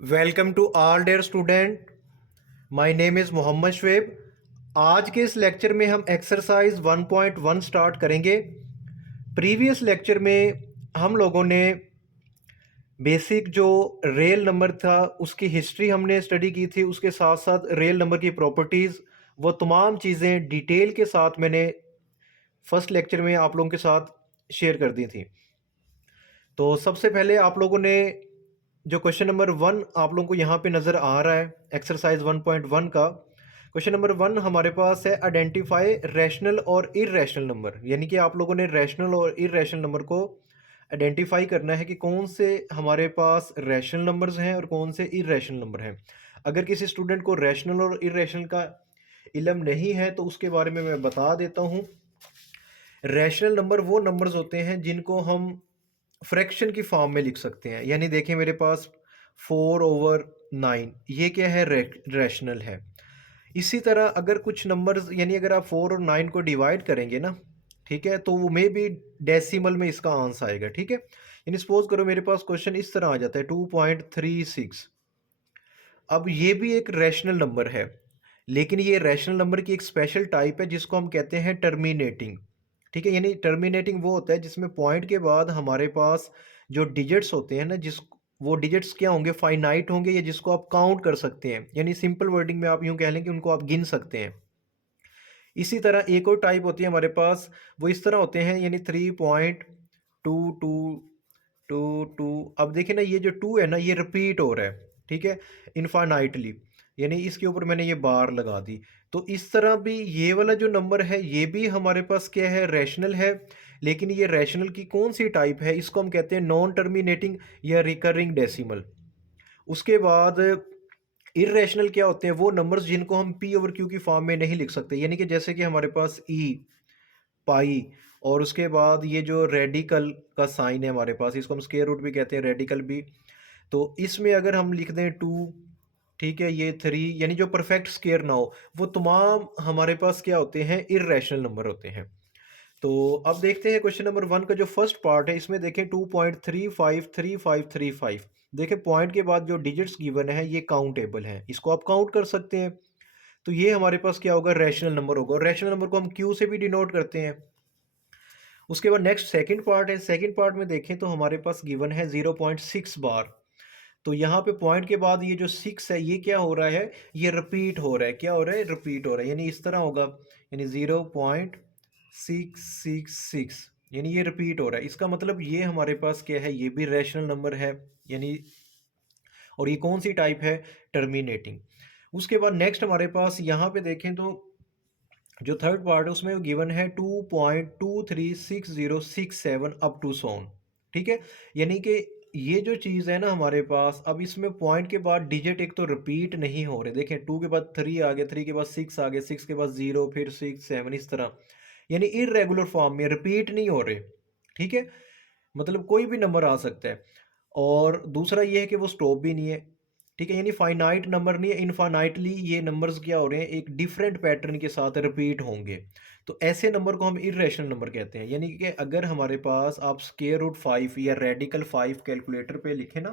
Welcome to all dear student. My name is Mohammed Shoaib. आज के इस लेक्चर में हम एक्सरसाइज 1.1 स्टार्ट करेंगे। प्रीवियस लेक्चर में हम लोगों ने बेसिक जो रियल नंबर था उसकी हिस्ट्री हमने स्टडी की थी, उसके साथ साथ रियल नंबर की प्रॉपर्टीज़, वो तमाम चीज़ें डिटेल के साथ मैंने फर्स्ट लेक्चर में आप लोगों के साथ शेयर कर दी थी। तो सबसे पहले आप लोगों ने जो क्वेश्चन नंबर 1 आप लोगों को यहाँ पे नज़र आ रहा है एक्सरसाइज 1.1 का क्वेश्चन नंबर 1 हमारे पास है आइडेंटिफाई रैशनल और इरेशनल नंबर। यानी कि आप लोगों ने रैशनल और इरेशनल नंबर को आइडेंटिफाई करना है कि कौन से हमारे पास रैशनल नंबर्स हैं और कौन से इरेशनल नंबर हैं। अगर किसी स्टूडेंट को रैशनल और इरेशनल का इल्म नहीं है तो उसके बारे में मैं बता देता हूँ। रैशनल नंबर वो नंबर्स होते हैं जिनको हम फ्रैक्शन की फॉर्म में लिख सकते हैं। यानी देखें मेरे पास 4/9 ये क्या है, रैशनल है। इसी तरह अगर कुछ नंबर्स यानी अगर आप 4 और 9 को डिवाइड करेंगे ना, ठीक है, तो वो मे बी डेसिमल में इसका आंसर आएगा। ठीक है, यानी सपोज करो मेरे पास क्वेश्चन इस तरह आ जाता है 2.36। अब ये भी एक रैशनल नंबर है, लेकिन ये रैशनल नंबर की एक स्पेशल टाइप है जिसको हम कहते हैं टर्मिनेटिंग। ठीक है, यानी टर्मिनेटिंग वो होता है जिसमें पॉइंट के बाद हमारे पास जो डिजिट्स होते हैं ना, जिस वो डिजिट्स क्या होंगे, फाइनाइट होंगे, या जिसको आप काउंट कर सकते हैं। यानी सिंपल वर्डिंग में आप यूँ कह लें कि उनको आप गिन सकते हैं। इसी तरह एक और टाइप होती है हमारे पास, वो इस तरह होते हैं, यानी 3.2222। अब देखिए ना, ये जो टू है ना ये रिपीट हो रहा है, ठीक है, इनफाइनाइटली, यानी इसके ऊपर मैंने ये बार लगा दी। तो इस तरह भी ये वाला जो नंबर है ये भी हमारे पास क्या है, रैशनल है। लेकिन ये रैशनल की कौन सी टाइप है, इसको हम कहते हैं नॉन टर्मिनेटिंग या रिकरिंग डेसिमल। उसके बाद इरेशनल क्या होते हैं, वो नंबर्स जिनको हम पी ओवर क्यू की फॉर्म में नहीं लिख सकते। यानी कि जैसे कि हमारे पास ई, पाई, और उसके बाद ये जो रेडिकल का साइन है हमारे पास, इसको हम स्क्वायर रूट भी कहते हैं, रेडिकल भी। तो इसमें अगर हम लिख दें 2, ठीक है, ये 3, यानी जो परफेक्ट स्क्वायर ना हो, वो तमाम हमारे पास क्या होते हैं, इरेशनल नंबर होते हैं। तो अब देखते हैं क्वेश्चन नंबर 1 का जो फर्स्ट पार्ट है, इसमें देखें 2.353535। देखें पॉइंट के बाद जो डिजिट्स गिवन है ये काउंटेबल है, इसको आप काउंट कर सकते हैं। तो ये हमारे पास क्या होगा, रैशनल नंबर होगा, और रैशनल नंबर को हम क्यू से भी डिनोट करते हैं। उसके बाद नेक्स्ट सेकंड पार्ट है। सेकंड पार्ट में देखें तो हमारे पास गिवन है 0.6 बार। तो यहाँ पे पॉइंट के बाद ये जो 6 है ये क्या हो रहा है, ये रिपीट हो रहा है। क्या हो रहा है, रिपीट हो रहा है, यानी इस तरह होगा, यानी 0.666, यानी ये रिपीट हो रहा है। इसका मतलब ये हमारे पास क्या है, ये भी रैशनल नंबर है, यानी, और ये कौन सी टाइप है, टर्मिनेटिंग। उसके बाद नेक्स्ट हमारे पास यहाँ पे देखें तो जो थर्ड पार्ट है उसमें गिवन है 2.236067 अप टू सोन। ठीक है, यानी कि ये जो चीज़ है ना हमारे पास, अब इसमें पॉइंट के बाद डिजिट एक तो रिपीट नहीं हो रहे। देखें 2 के बाद 3 आ गया, 3 के बाद 6 आ गया, 6 के बाद 0, फिर 6 7, इस तरह, यानी इरेगुलर फॉर्म में रिपीट नहीं हो रहे। ठीक है, मतलब कोई भी नंबर आ सकता है। और दूसरा ये है कि वो स्टॉप भी नहीं है। ठीक है, यानी फाइनाइट नंबर नहीं है, इनफाइनाइटली ये नंबर्स क्या हो रहे हैं, एक डिफरेंट पैटर्न के साथ रिपीट होंगे। तो ऐसे नंबर को हम इरेशनल नंबर कहते हैं। यानी कि अगर हमारे पास आप स्क्वायर रूट 5 या रेडिकल 5 कैलकुलेटर पे लिखें ना,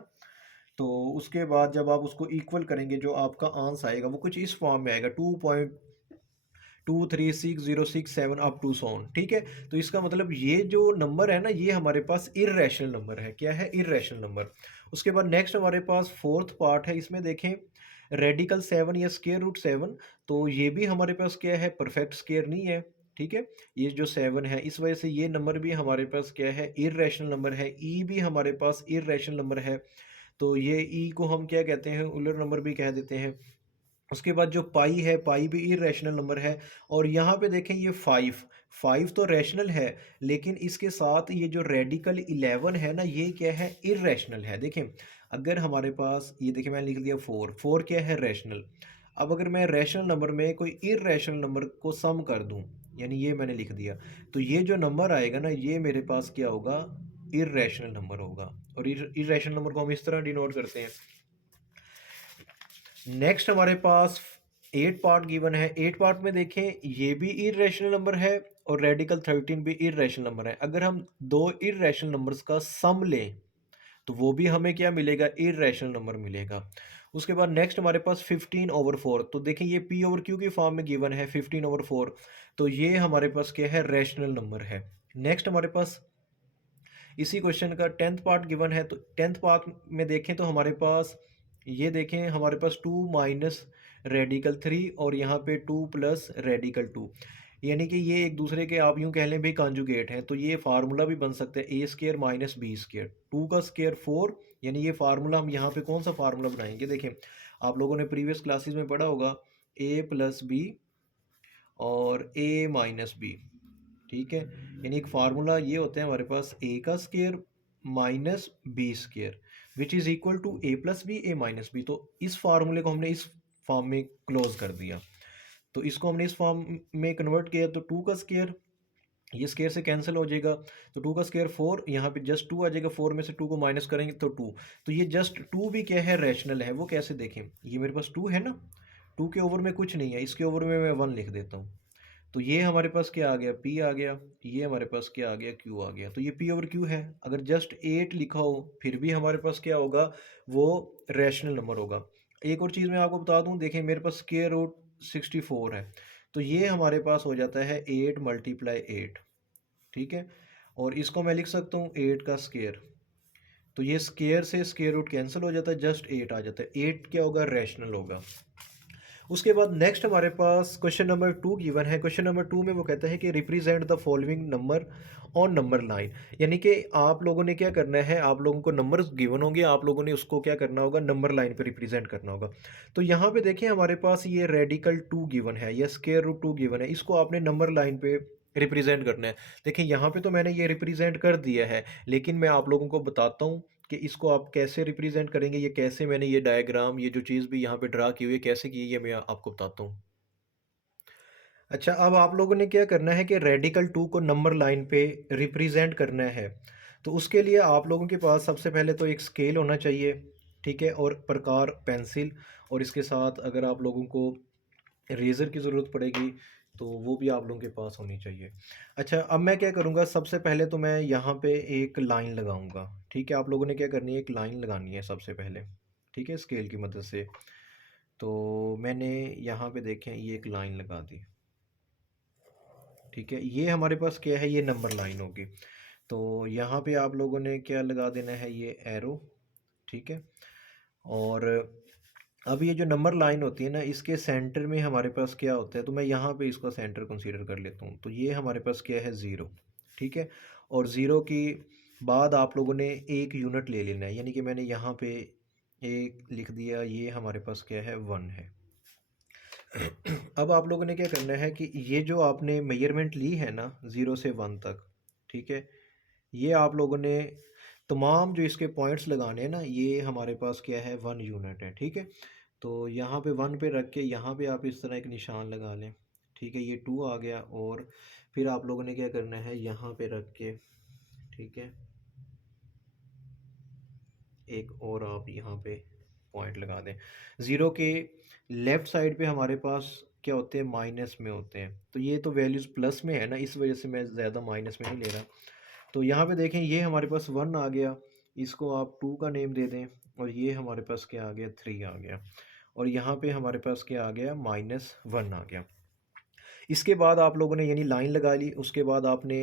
तो उसके बाद जब आप उसको इक्वल करेंगे जो आपका आंसर आएगा वो कुछ इस फॉर्म में आएगा, 2.236067 अप टू सोन। ठीक है, तो इसका मतलब ये जो नंबर है ना ये हमारे पास इरेशनल नंबर है। क्या है, इरेशनल नंबर। उसके बाद नेक्स्ट हमारे पास फोर्थ पार्ट है, इसमें देखें रेडिकल 7 या स्क्वायर रूट 7। तो ये भी हमारे पास क्या है, परफेक्ट स्क्वायर नहीं है। ठीक है, ये जो 7 है इस वजह से ये नंबर भी हमारे पास क्या है, इरेशनल नंबर है। ई भी हमारे पास इरेशनल नंबर है। तो ये ई को हम क्या कहते हैं, उलर नंबर भी कह देते हैं। उसके बाद जो पाई है, पाई भी इरेशनल नंबर है। और यहाँ पे देखें ये 5, 5 तो रैशनल है, लेकिन इसके साथ ये जो रेडिकल 11 है ना ये क्या है, इरेशनल है। देखें अगर हमारे पास ये देखें मैंने लिख दिया 4, 4 क्या है, रैशनल। अब अगर मैं रैशनल नंबर में कोई इरेशनल नंबर को सम कर दूं, यानी ये मैंने लिख दिया, तो ये जो नंबर आएगा ना ये मेरे पास क्या होगा, इरेशनल नंबर होगा। और इरेशनल नंबर को हम इस तरह डिनोट करते हैं। नेक्स्ट हमारे पास 8 पार्ट गिवन है। 8 पार्ट में देखें ये भी इरेशनल नंबर है और रेडिकल 13 भी इरेशनल नंबर है। अगर हम दो इरेशनल नंबर्स का सम लें तो वो भी हमें क्या मिलेगा, इरेशनल नंबर मिलेगा। उसके बाद नेक्स्ट हमारे पास 15/4, तो देखें ये पी ओवर क्यू की फॉर्म में गिवन है 15/4, तो ये हमारे पास क्या है, रैशनल नंबर है। नेक्स्ट हमारे पास इसी क्वेश्चन का 10th पार्ट गिवन है, तो 10th पार्ट में देखें तो हमारे पास ये देखें, हमारे पास 2 माइनस रेडिकल 3 और यहाँ पे 2 प्लस रेडिकल 2, यानी कि ये एक दूसरे के आप यूँ कह लें भी कॉन्जुगेट हैं। तो ये फार्मूला भी बन सकता है ए स्केयर माइनस बी स्केयर, 2 का स्केयर 4, यानी ये फार्मूला हम यहाँ पे कौन सा फार्मूला बनाएंगे, देखें आप लोगों ने प्रीवियस क्लासेस में पढ़ा होगा ए प्लस बी और ए माइनस बी, ठीक है। यानी एक फार्मूला ये होता है हमारे पास ए का square minus B square which is equal to A plus B A minus B. तो इस फार्मूले को हमने इस फॉर्म में क्लोज कर दिया, तो इसको हमने इस फॉर्म में कन्वर्ट किया, तो 2 का स्केयर ये स्केयर से कैंसिल हो जाएगा, तो 2 का स्केयर 4, यहाँ पे जस्ट 2 आ जाएगा, 4 में से 2 को माइनस करेंगे तो 2, तो ये जस्ट 2 भी क्या है, रैशनल है। वो कैसे देखें, ये मेरे पास 2 है ना, 2 के ओवर में कुछ नहीं है, इसके ओवर में मैं 1 लिख देता हूँ, तो ये हमारे पास क्या आ गया, P आ गया, ये हमारे पास क्या आ गया, Q आ गया। तो ये P ओवर Q है। अगर जस्ट 8 लिखा हो फिर भी हमारे पास क्या होगा, वो रैशनल नंबर होगा। एक और चीज़ मैं आपको बता दूं, देखें मेरे पास स्क्वायर रूट 64 है, तो ये हमारे पास हो जाता है 8 मल्टीप्लाई 8, ठीक है। और इसको मैं लिख सकता हूँ 8 का स्क्वायर, तो ये स्क्वायर से स्क्वायर रूट कैंसिल हो जाता है, जस्ट 8 आ जाता है। 8 क्या होगा, रैशनल होगा। उसके बाद नेक्स्ट हमारे पास क्वेश्चन नंबर 2 गिवन है। क्वेश्चन नंबर 2 में वो कहता है कि represent the following number on number line, यानी कि आप लोगों ने क्या करना है, आप लोगों को नंबर्स गिवन होंगे, आप लोगों ने उसको क्या करना होगा, नंबर लाइन पे रिप्रेजेंट करना होगा। तो यहाँ पे देखें हमारे पास ये रेडिकल 2 गिवन है या स्क्वायर रूट 2 गिवन है, इसको आपने नंबर लाइन पे रिप्रेजेंट करना है। देखिए यहाँ पे तो मैंने ये रिप्रेजेंट कर दिया है, लेकिन मैं आप लोगों को बताता हूँ कि इसको आप कैसे रिप्रेजेंट करेंगे, ये कैसे मैंने ये डायग्राम, ये जो चीज़ भी यहाँ पे ड्रा की हुई है कैसे की है, ये मैं आपको बताता हूँ। अच्छा, अब आप लोगों ने क्या करना है कि रेडिकल 2 को नंबर लाइन पे रिप्रेजेंट करना है। तो उसके लिए आप लोगों के पास सबसे पहले तो एक स्केल होना चाहिए, ठीक है, और प्रकार पेंसिल, और इसके साथ अगर आप लोगों को रेज़र की ज़रूरत पड़ेगी तो वो भी आप लोगों के पास होनी चाहिए। अच्छा, अब मैं क्या करूँगा, सबसे पहले तो मैं यहाँ पे एक लाइन लगाऊँगा, ठीक है। आप लोगों ने क्या करनी है, एक लाइन लगानी है सबसे पहले, ठीक है, स्केल की मदद से। तो मैंने यहाँ पे देखें ये एक लाइन लगा दी, ठीक है। ये हमारे पास क्या है, ये नंबर लाइन होगी। तो यहाँ पे आप लोगों ने क्या लगा देना है, ये एरो, ठीक है। और अब ये जो नंबर लाइन होती है ना, इसके सेंटर में हमारे पास क्या होता है, तो मैं यहाँ पे इसका सेंटर कंसीडर कर लेता हूँ। तो ये हमारे पास क्या है, ज़ीरो, ठीक है। और ज़ीरो की बाद आप लोगों ने एक यूनिट ले लेना है, यानी कि मैंने यहाँ पे एक लिख दिया, ये हमारे पास क्या है, 1 है। अब आप लोगों ने क्या करना है कि ये जो आपने मेजरमेंट ली है ना 0 से 1 तक, ठीक है, ये आप लोगों ने तमाम जो इसके पॉइंट्स लगाने हैं ना, ये हमारे पास क्या है, 1 यूनिट है, ठीक है। तो यहाँ पे 1 पे रख के यहाँ पे आप इस तरह एक निशान लगा लें, ठीक है, ये 2 आ गया। और फिर आप लोगों ने क्या करना है, यहाँ पे रख के, ठीक है, एक और आप यहाँ पे पॉइंट लगा दें। ज़ीरो के लेफ़्ट साइड पे हमारे पास क्या होते हैं, माइनस में होते हैं, तो ये तो वैल्यूज़ प्लस में है ना, इस वजह से मैं ज़्यादा माइनस में नहीं ले रहा। तो यहाँ पे देखें ये हमारे पास 1 आ गया, इसको आप 2 का नेम दे दें, और ये हमारे पास क्या आ गया, 3 आ गया। और यहाँ पे हमारे पास क्या आ गया, -1 आ गया। इसके बाद आप लोगों ने यानी लाइन लगा ली, उसके बाद आपने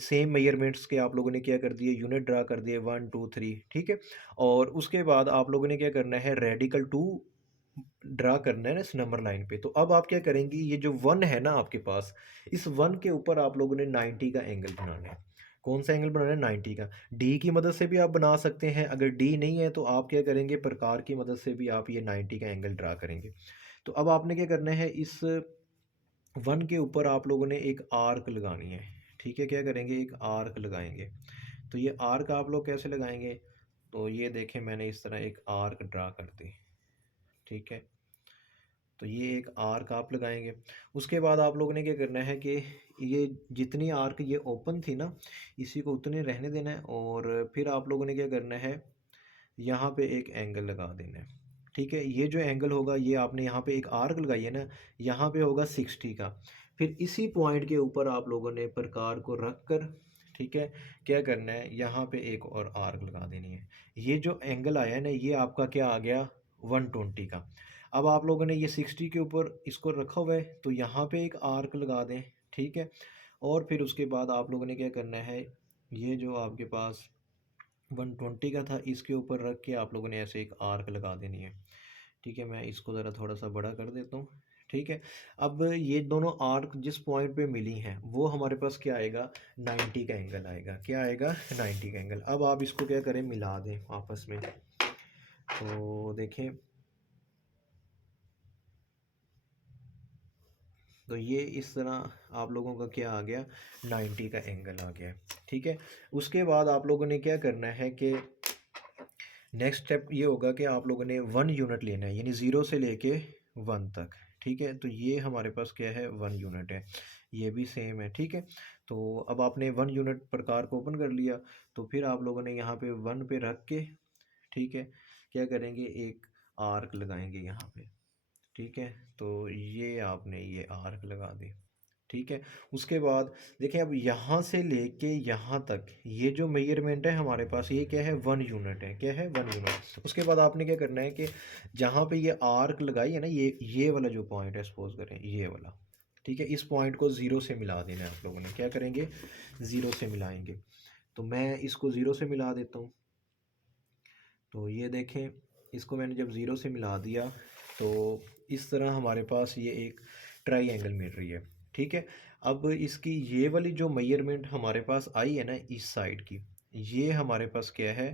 सेम मेजरमेंट्स के आप लोगों ने क्या कर दिए, यूनिट ड्रा कर दिए 1 2 3, ठीक है। और उसके बाद आप लोगों ने क्या करना है, रेडिकल 2 ड्रा करना है ना इस नंबर लाइन पे। तो अब आप क्या करेंगे, ये जो 1 है ना आपके पास, इस 1 के ऊपर आप लोगों ने 90 का एंगल बनाना है। कौन सा एंगल बनाना है, 90 का। डी की मदद से भी आप बना सकते हैं, अगर डी नहीं है तो आप क्या करेंगे, प्रकार की मदद से भी आप ये 90 का एंगल ड्रा करेंगे। तो अब आपने क्या करना है, इस 1 के ऊपर आप लोगों ने एक आर्क लगानी है, ठीक है। क्या करेंगे, एक आर्क लगाएंगे। तो ये आर्क आप लोग कैसे लगाएंगे, तो ये देखें मैंने इस तरह एक आर्क ड्रा कर दी, ठीक है। तो ये एक आर्क आप लगाएंगे। उसके बाद आप लोगों ने क्या करना है कि ये जितनी आर्क ये ओपन थी ना, इसी को उतने रहने देना है। और फिर आप लोगों ने क्या करना है, यहाँ पे एक एंगल लगा देना है, ठीक है। ये जो एंगल होगा, ये आपने यहाँ पे एक आर्क लगाई है ना, यहाँ पे होगा 60 का। फिर इसी पॉइंट के ऊपर आप लोगों ने प्रकार को रख कर, ठीक है, क्या करना है, यहाँ पे एक और आर्क लगा देनी है। ये जो एंगल आया है ना, ये आपका क्या आ गया, 120 का। अब आप लोगों ने ये 60 के ऊपर इसको रखा हुआ है, तो यहाँ पे एक आर्क लगा दें। ठीक है, और फिर उसके बाद आप लोगों ने क्या करना है, ये जो आपके पास 120 का था, इसके ऊपर रख के आप लोगों ने ऐसे एक आर्क लगा देनी है। ठीक है, मैं इसको ज़रा थोड़ा सा बड़ा कर देता हूँ। ठीक है, अब ये दोनों आर्क जिस पॉइंट पे मिली हैं वो हमारे पास क्या आएगा, 90 का एंगल आएगा। क्या आएगा, 90 का एंगल। अब आप इसको क्या करें, मिला दें आपस में। तो देखें, तो ये इस तरह आप लोगों का क्या आ गया, 90 का एंगल आ गया। ठीक है, उसके बाद आप लोगों ने क्या करना है कि नेक्स्ट स्टेप ये होगा कि आप लोगों ने 1 यूनिट लेना है, यानी 0 से लेके 1 तक। ठीक है, तो ये हमारे पास क्या है, 1 यूनिट है। ये भी सेम है। ठीक है, तो अब आपने 1 यूनिट प्रकार को ओपन कर लिया, तो फिर आप लोगों ने यहाँ पे 1 पे रख के, ठीक है, क्या करेंगे, एक आर्क लगाएंगे यहाँ पे। ठीक है, तो ये आपने ये आर्क लगा दी। ठीक है, उसके बाद देखिए, अब यहाँ से लेके यहाँ तक ये जो मेजरमेंट है हमारे पास, ये क्या है, 1 यूनिट है। क्या है, 1 यूनिट। उसके बाद आपने क्या करना है कि जहाँ पे ये आर्क लगाई है ना, ये वाला जो पॉइंट है, सपोज करें ये वाला, ठीक है, इस पॉइंट को 0 से मिला देना है। आप लोगों ने क्या करेंगे, 0 से मिलाएंगे। तो मैं इसको 0 से मिला देता हूँ। तो ये देखें, इसको मैंने जब 0 से मिला दिया, तो इस तरह हमारे पास ये एक ट्राई एंगल मिल रही है। ठीक है, अब इसकी ये वाली जो मेजरमेंट हमारे पास आई है ना, इस साइड की, ये हमारे पास क्या है,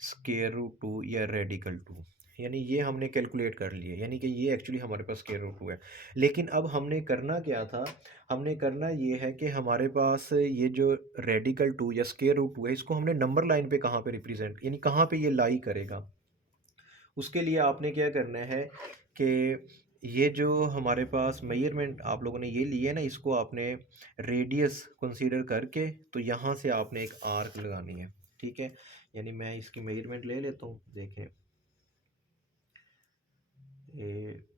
स्क्वायर रूट 2 या रेडिकल 2, यानी ये हमने कैलकुलेट कर लिए, यानी कि ये एक्चुअली हमारे पास स्क्वायर रूट 2 है। लेकिन अब हमने करना क्या था, हमने करना ये है कि हमारे पास ये जो रेडिकल 2 या स्क्वायर रूट 2 है, इसको हमने नंबर लाइन पे कहाँ पे रिप्रेजेंट, यानी कहाँ पे ये लाई करेगा। उसके लिए आपने क्या करना है कि ये जो हमारे पास मेजरमेंट आप लोगों ने ये लिया है ना, इसको आपने रेडियस कंसीडर करके, तो यहाँ से आपने एक आर्क लगानी है। ठीक है, यानी मैं इसकी मेजरमेंट ले लेता हूँ। देखें,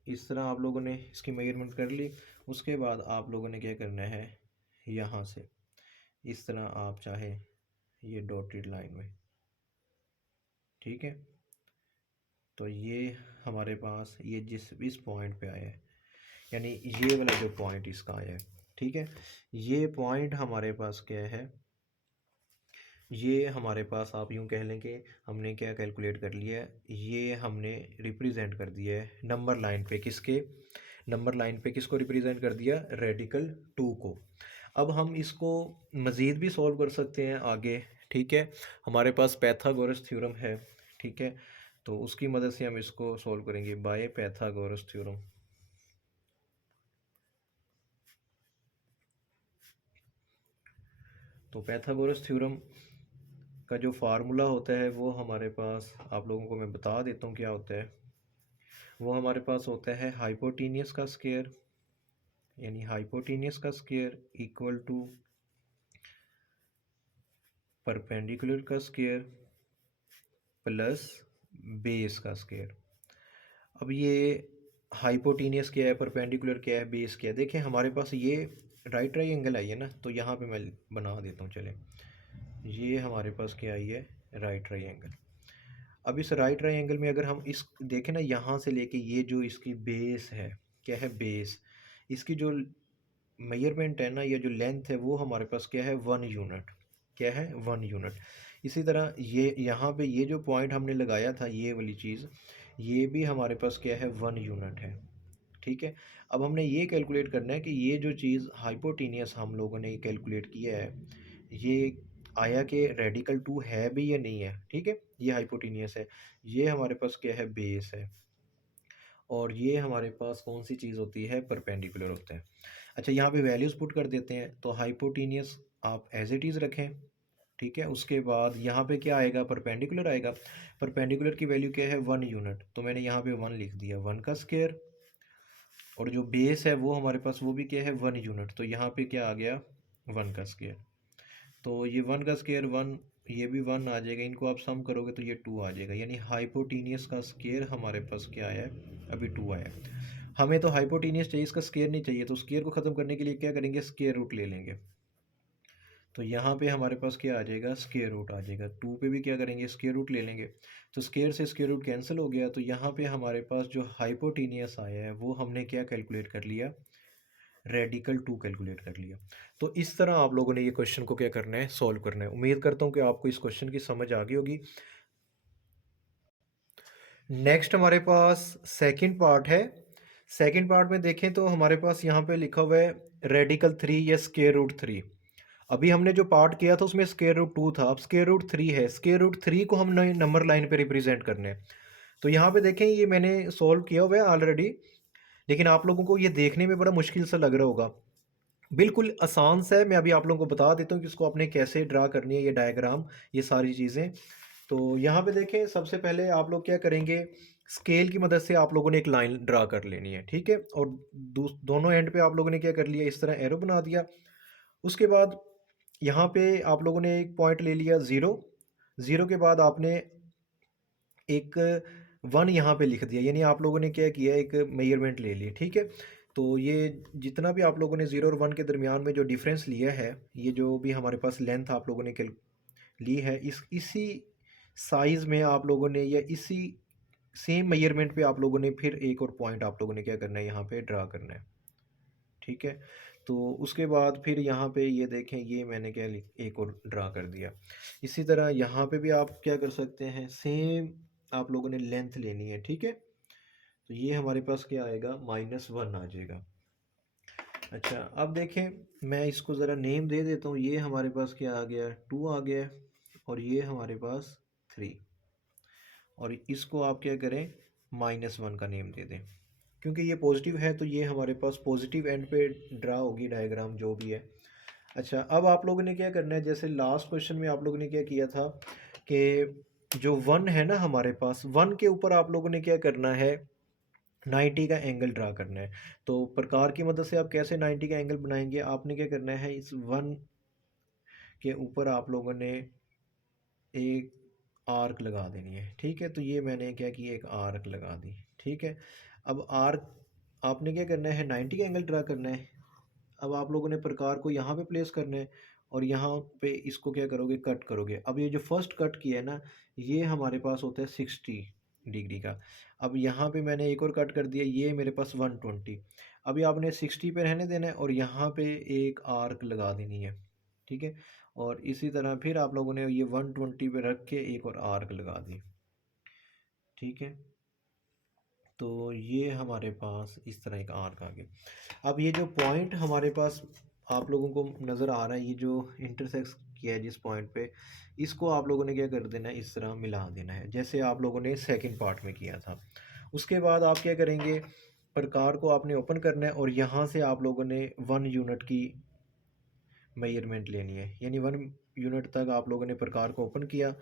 इस तरह आप लोगों ने इसकी मेजरमेंट कर ली। उसके बाद आप लोगों ने क्या करना है, यहाँ से इस तरह आप चाहे ये डॉटेड लाइन में, ठीक है, तो ये हमारे पास ये जिस इस पॉइंट पे आया है, यानी ये वाला जो पॉइंट इसका आया है, ठीक है, ये पॉइंट हमारे पास क्या है, ये हमारे पास आप यूँ कह लें कि हमने क्या कैलकुलेट कर लिया है, ये हमने रिप्रेजेंट कर दिया है नंबर लाइन पे। किसके, नंबर लाइन पे किसको रिप्रेजेंट कर दिया, रेडिकल 2 को। अब हम इसको मज़ीद भी सॉल्व कर सकते हैं आगे। ठीक है, हमारे पास पैथागोरस थ्योरम है। ठीक है, तो उसकी मदद से हम इसको सॉल्व करेंगे बाय पैथागोरस थ्योरम। तो पैथागोरस थ्योरम का जो फार्मूला होता है वो हमारे पास, आप लोगों को मैं बता देता हूँ क्या होता है। वो हमारे पास होता है हाइपोटेनियस का स्क्वायर, यानी हाइपोटेनियस का स्क्वायर इक्वल टू परपेंडिकुलर का स्क्वायर प्लस बेस का स्क्वायर। अब ये हाइपोटेनियस क्या है, परपेंडिकुलर क्या है, बेस क्या है। देखें, हमारे पास ये राइट ट्रायंगल आई है ना, तो यहाँ पे मैं बना देता हूँ। चलें, ये हमारे पास क्या आई है, राइट ट्रायंगल। अब इस राइट ट्रायंगल में अगर हम इस देखें ना, यहाँ से लेके ये जो इसकी बेस है, क्या है, बेस, इसकी जो मेजरमेंट है ना, या जो लेंथ है, वो हमारे पास क्या है, 1 यूनिट। क्या है, 1 यूनिट। इसी तरह ये यहाँ पे ये जो पॉइंट हमने लगाया था, ये वाली चीज़, ये भी हमारे पास क्या है, 1 यूनिट है। ठीक है, अब हमने ये कैलकुलेट करना है कि ये जो चीज़ हाइपोटेनियस हम लोगों ने कैलकुलेट किया है, ये आया कि रेडिकल 2 है भी या नहीं है। ठीक है, ये हाइपोटेनियस है, ये हमारे पास क्या है, बेस है, और ये हमारे पास कौन सी चीज़ होती है, परपेंडिकुलर होता है। अच्छा, यहाँ पे वैल्यूज़ पुट कर देते हैं। तो हाइपोटेनियस आप एज इट इज़ रखें। ठीक है, उसके बाद यहाँ पे क्या आएगा, परपेंडिकुलर आएगा। परपेंडिकुलर की वैल्यू क्या है, 1 यूनिट, तो मैंने यहाँ पे 1 लिख दिया, 1 का स्क्वायर। और जो बेस है वो हमारे पास वो भी क्या है, 1 यूनिट, तो यहाँ पे क्या आ गया, 1 का स्क्वायर। तो ये 1 का स्क्वायर 1, ये भी 1 आ जाएगा, इनको आप सम करोगे तो ये 2 आ जाएगा, यानी हाइपोटेनियस का स्क्वायर हमारे पास क्या आया है, अभी 2 आया है। हमें तो हाइपोटेनियस चाहिए, इसका स्क्वायर नहीं चाहिए, तो स्क्वायर को ख़त्म करने के लिए क्या करेंगे, स्क्वायर रूट ले लेंगे। तो यहाँ पे हमारे पास क्या आ जाएगा, स्क्वायर रूट आ जाएगा। 2 पे भी क्या करेंगे, स्क्वायर रूट ले लेंगे। तो स्क्वायर से स्क्वायर रूट कैंसिल हो गया, तो यहाँ पे हमारे पास जो हाइपोटेनियस आया है वो हमने क्या कैलकुलेट कर लिया, रेडिकल 2 कैलकुलेट कर लिया। तो इस तरह आप लोगों ने ये क्वेश्चन को क्या करना है, सॉल्व करना है। उम्मीद करता हूँ कि आपको इस क्वेश्चन की समझ आ गई होगी। नेक्स्ट हमारे पास सेकंड पार्ट है। सेकंड पार्ट में देखें तो हमारे पास यहाँ पे लिखा हुआ है रेडिकल 3 या स्क्वायर रूट 3। अभी हमने जो पार्ट किया था उसमें स्क्वायर रूट 2 था, अब स्क्वायर रूट 3 है। स्क्वायर रूट 3 को हम नंबर लाइन पे रिप्रेजेंट करने हैं। तो यहाँ पे देखें ये मैंने सॉल्व किया हुआ है ऑलरेडी, लेकिन आप लोगों को ये देखने में बड़ा मुश्किल सा लग रहा होगा। बिल्कुल आसान सा है, मैं अभी आप लोगों को बता देता हूँ कि इसको आपने कैसे ड्रा करनी है, ये डायग्राम, ये सारी चीज़ें। तो यहाँ पे देखें, सबसे पहले आप लोग क्या करेंगे, स्केल की मदद से आप लोगों ने एक लाइन ड्रा कर लेनी है, ठीक है। और दोनों एंड पे आप लोगों ने क्या कर लिया, इस तरह एरो बना दिया। उसके बाद यहाँ पे आप लोगों ने एक पॉइंट ले लिया ज़ीरो। ज़ीरो के बाद आपने एक वन यहाँ पे लिख दिया, यानी आप लोगों ने क्या किया, एक मेजरमेंट ले ली, ठीक है। तो ये जितना भी आप लोगों ने ज़ीरो और वन के दरमियान में जो डिफरेंस लिया है, ये जो भी हमारे पास लेंथ आप लोगों ने ली है, इसी साइज़ में आप लोगों ने, या इसी सेम मेजरमेंट पे आप लोगों ने फिर एक और पॉइंट आप लोगों ने क्या करना है, यहाँ पे ड्रा करना है, ठीक है। तो उसके बाद फिर यहाँ पे ये देखें, ये मैंने क्या एक और ड्रा कर दिया। इसी तरह यहाँ पे भी आप क्या कर सकते हैं, सेम आप लोगों ने लेंथ लेनी है, ठीक है। तो ये हमारे पास क्या आएगा, -1 आ जाएगा। अच्छा, अब देखें मैं इसको ज़रा नेम दे देता हूँ। ये हमारे पास क्या आ गया, 2 आ गया, और ये हमारे पास 3, और इसको आप क्या करें, -1 का नेम दे दें। क्योंकि ये पॉजिटिव है तो ये हमारे पास पॉजिटिव एंड पे ड्रा होगी डायग्राम जो भी है। अच्छा, अब आप लोगों ने क्या करना है, जैसे लास्ट क्वेश्चन में आप लोगों ने क्या किया था कि जो 1 है ना हमारे पास, 1 के ऊपर आप लोगों ने क्या करना है, 90 का एंगल ड्रा करना है। तो प्रकार की मदद से आप कैसे 90 का एंगल बनाएंगे, आपने क्या करना है, इस 1 के ऊपर आप लोगों ने एक आर्क लगा देनी है, ठीक है। तो ये मैंने क्या किया, एक आर्क लगा दी, ठीक है। अब आर्क आपने क्या करना है, 90 का एंगल ड्रा करना है। अब आप लोगों ने प्रकार को यहाँ पे प्लेस करना है, और यहाँ पे इसको क्या करोगे, कट करोगे। अब ये जो फर्स्ट कट किया है ना, ये हमारे पास होता है 60 डिग्री का। अब यहाँ पे मैंने एक और कट कर दिया, ये मेरे पास 120। अभी आपने 60 पे रहने देना है, और यहाँ पे एक आर्क लगा देनी है, ठीक है। और इसी तरह फिर आप लोगों ने ये 120 पे रख के एक और आर्क लगा दी, ठीक है। तो ये हमारे पास इस तरह का आर्क आ गया। अब ये जो पॉइंट हमारे पास आप लोगों को नज़र आ रहा है, ये जो इंटरसेक्स किया है जिस पॉइंट पे, इसको आप लोगों ने क्या कर देना है, इस तरह मिला देना है, जैसे आप लोगों ने सेकंड पार्ट में किया था। उसके बाद आप क्या करेंगे, प्रकार को आपने ओपन करना है, और यहाँ से आप लोगों ने 1 यूनिट की मेजरमेंट लेनी है, यानी 1 यूनिट तक आप लोगों ने प्रकार को ओपन किया,